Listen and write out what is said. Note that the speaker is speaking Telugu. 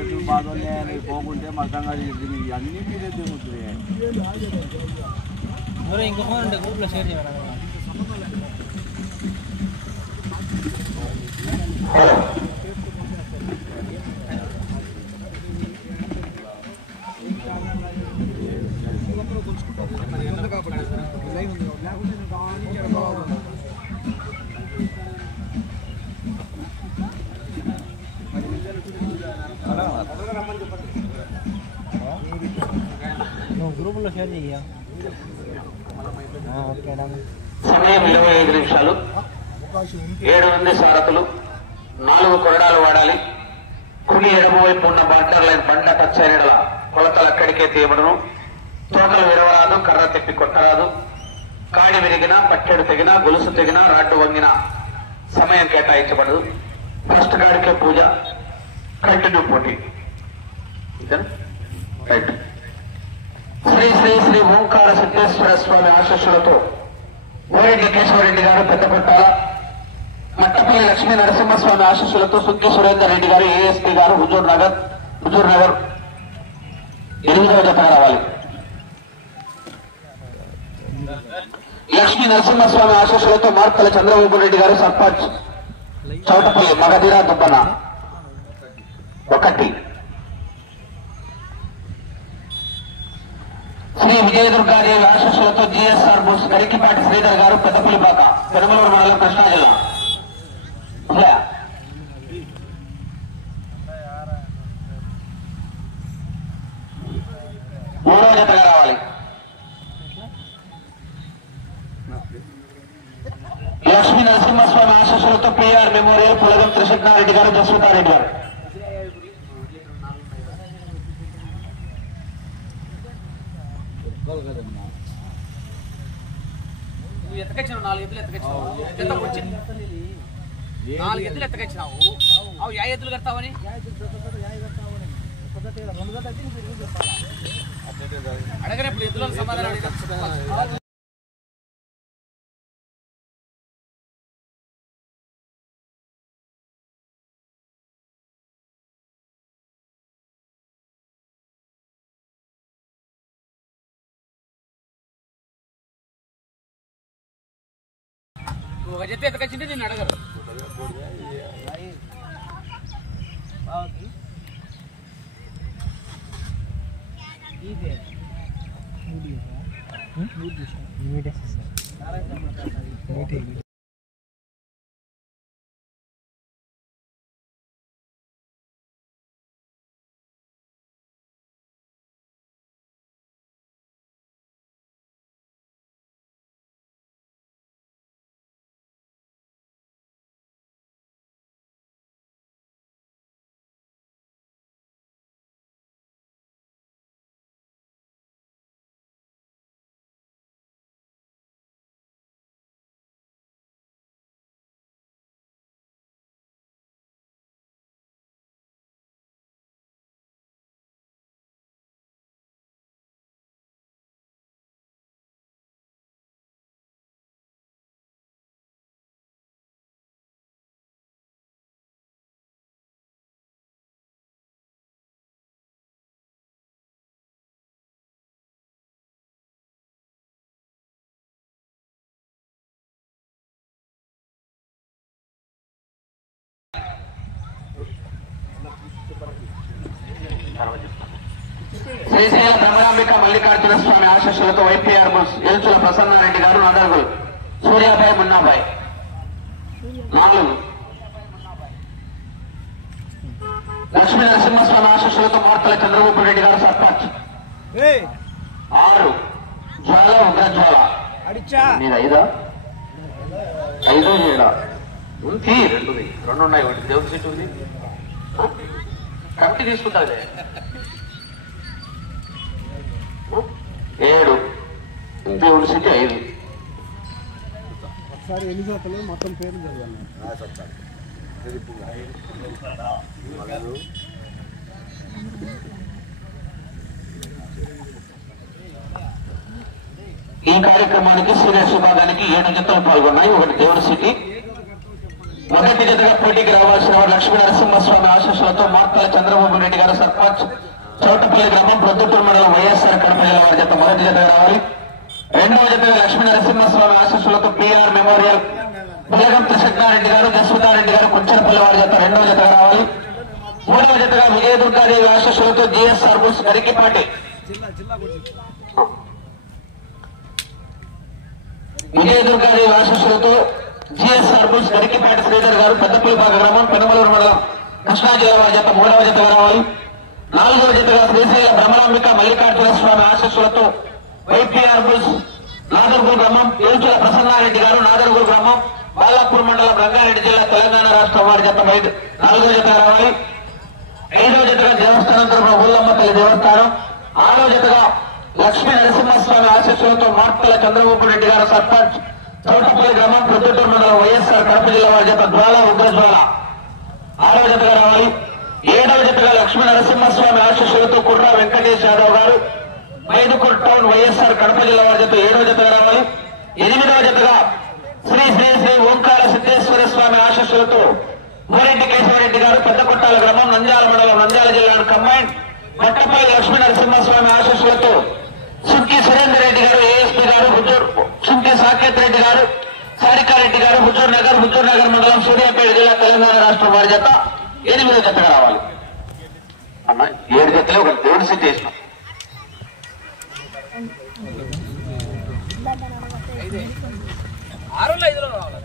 ఎదురు బాధలే పోకుంటే మతంగా అన్ని మీరే తిరుగుతుంది. ఇంకో ఫోన్ ఉంటే గ్రూప్లో షేర్ చేయాలి. గ్రూపులో షేర్ చెయ్యా. సమయం 25 నిమిషాలు. 7 మంది సారథులు, 4 కొరడాలు వాడాలి. కుడి ఎడమవైపు ఉన్న బార్డర్ లైన్ బండ టచ్ అయినడల కొలతలు అక్కడికే తీయబడును. తోకలు విరవరాదు, కర్ర తెప్పి కొట్టరాదు. కాడి విరిగినా, పట్టెడు తెగినా, గొలుసు తెగినా, రాడ్డు వంగినా సమయం కేటాయించబడదు. ఫస్ట్ గాడికే పూజ, కంటిన్యూ పోటీ. రైట్. శ్రీ శ్రీ శ్రీ ఓంకార సిద్ధేశ్వర స్వామి ఆశీస్సులతో ఓరెడ్డి కేశవరెడ్డి గారు పెద్దపట్టాల, మట్టపల్లి లక్ష్మీ నరసింహస్వామి ఆశీస్సులతో సుంకి సురేందర్ రెడ్డి గారు ఏఎస్పీ గారు హుజూర్ నగర్ 8వ జత రావాలి. లక్ష్మీ నరసింహస్వామి ఆశీస్సులతో మార్తల చంద్రబాబు రెడ్డి గారు సర్పంచ్ చౌటపల్లి మగధీరా దుబ్బన 1. శ్రీ విజయదుర్గాదేవి ఆశీస్సులతో జిఎస్ఆర్ బోస్ గరికిపాటి శ్రీధర్ గారు పెద్దపులిపాక, పెనుమలూరు మండలం, కృష్ణా జిల్లా. 3వ జతగా రావాలి. లక్ష్మీ నరసింహస్వామి ఆశీస్సులతో పిఆర్ మెమోరియల్ పులగం త్రిశక్నారెడ్డి గారు, జస్వితారెడ్డి గారు. ఎత్తకొచ్చినావు 4 ఎద్దులు ఎత్తకొచ్చినావు. 4 ఎద్దులు ఎత్తకొచ్చినావు. అవు యా ఎద్దులు కడతావని అడగనప్పుడు ఎద్దులను సమాధానం అడిగిన. ఒక జత ఎత్తకొచ్చింటే నేను అడగరు. శ్రీశైలం బ్రహ్మరాంబిక మల్లికార్జున స్వామి ఆశీస్సులతో వైపీఆర్ బస్ ఎల్చుల ప్రసన్నారెడ్డి గారు, నాదర్గులు సూర్యాబాయ్, మున్నాబాయ్. 4 లక్ష్మీ నరసింహస్వామి ఆశీస్సులతో మార్తల చంద్రబాబు రెడ్డి గారు సర్పంచ్. 6 జ్వాల ఉగ్రజ్వాల. 5 7 ఉంది, రెండు ఉన్నాయి. ఒకటి దేవుని సీటు ఉంది, కమిటీ తీసుకుంటుంది. 7 దేవుని సీటు 5. ఒకసారి ఎన్ని జతలు మొత్తం పేరు చదివాను. ఈ కార్యక్రమానికి సీనియర్స్ విభాగానికి 7 జతలు పాల్గొన్నాయి. ఒకటి దేవుని సిటీ. మొదటి జతగా పోటీకి రావాల్సిన వారు లక్ష్మీ నరసింహస్వామి ఆశీస్సులతో మార్తల చంద్రబాబు రెడ్డి గారు సర్పంచ్ చౌటపల్లి గ్రామం ప్రొద్దుటూరు మండలం వైఎస్ఆర్ కడప జిల్లా వారి జత మొదటి జతగా రావాలి. రెండవ జతగా లక్ష్మీ నరసింహస్వామి ఆశీస్సులతో పిఆర్ మెమోరియల్ బులగం కృష్ణారెడ్డి గారు జస్వితారెడ్డి గారు కొంచెరపల్లి వారి జత రెండవ జతగా రావాలి. మూడవ జతగా విజయదుర్గాదేవి ఆశీస్సులతో జిఎస్ఆర్ బుల్స్ గరికిపాటి విజయదుర్గాదేవి ఆశీస్సులతో జిఎస్ఆర్ బుల్స్ గరికిపాటి శ్రీధర్ గారు పెద్దపులిపాక గ్రామం పెనమలూరు మండలం కృష్ణా జిల్లా వారి జత మూడవ జతగా రావాలి. నాలుగవ జతగా శ్రీశైల బ్రహ్మరాంబిక మల్లికార్జున స్వామి ఆశీస్సులతో వైపీఆర్ బుల్స్ నాదర్గూర్ గ్రామం ఏల్చుల ప్రసన్నారెడ్డి గారు నాదర్గూర్ గ్రామం బాలాపూర్ మండలం రంగారెడ్డి జిల్లా తెలంగాణ రాష్ట్రం వారి జత నాలుగవ జతగా రావాలి. ఐదవ జతగా దేవస్థానం తరపున ఊళ్ళమ్మ తల్లి దేవస్థానం. ఆరవ జతగా లక్ష్మీ నరసింహస్వామి ఆశీస్సులతో మార్తల చంద్రబాబు రెడ్డి గారు సర్పంచ్ చౌటపల్లి గ్రామం ప్రొద్దుటూరు మండలం వైఎస్ఆర్ కడప జిల్లా వారి జత జ్వాల ఉగ్రజ్వాల ఆరవ జతగా రావాలి. ఏడవ జతగా లక్ష్మీ నరసింహస్వామి ఆశీస్సులతో కుర్రా వెంకటేష్ యాదవ్ గారు మైదుకూరు టౌన్ వైఎస్ఆర్ కడప జిల్లా వారి జత ఏడవ జతగా రావాలి. ఎనిమిదవ జతగా శ్రీ శ్రీ శ్రీ ఓంకార సిద్ధేశ్వర స్వామి ఆశీస్సులతో మూరెడ్డి కేశవరెడ్డి గారు పెద్ద కొట్టాల గ్రామం నంద్యాల మండలం నంద్యాల జిల్లాను కంబైన్ మట్టపల్లి లక్ష్మీ నరసింహస్వామి ఆశీస్సులతో సుంకి సురేందర్ రెడ్డి గారు ఏఎస్పీ గారు హుజూర్ సుంకి సాకేత్ రెడ్డి గారు సారికారెడ్డి గారు హుజూర్ నగర్ మండలం సూర్యాపేట జిల్లా తెలంగాణ రాష్ట్రం వారి జత 8వ జతగా రావాలి. అన్న 7 జతలే ఒక దేవుడి సీట్ వేసినాం. ఆరులో 5లో రావాలి.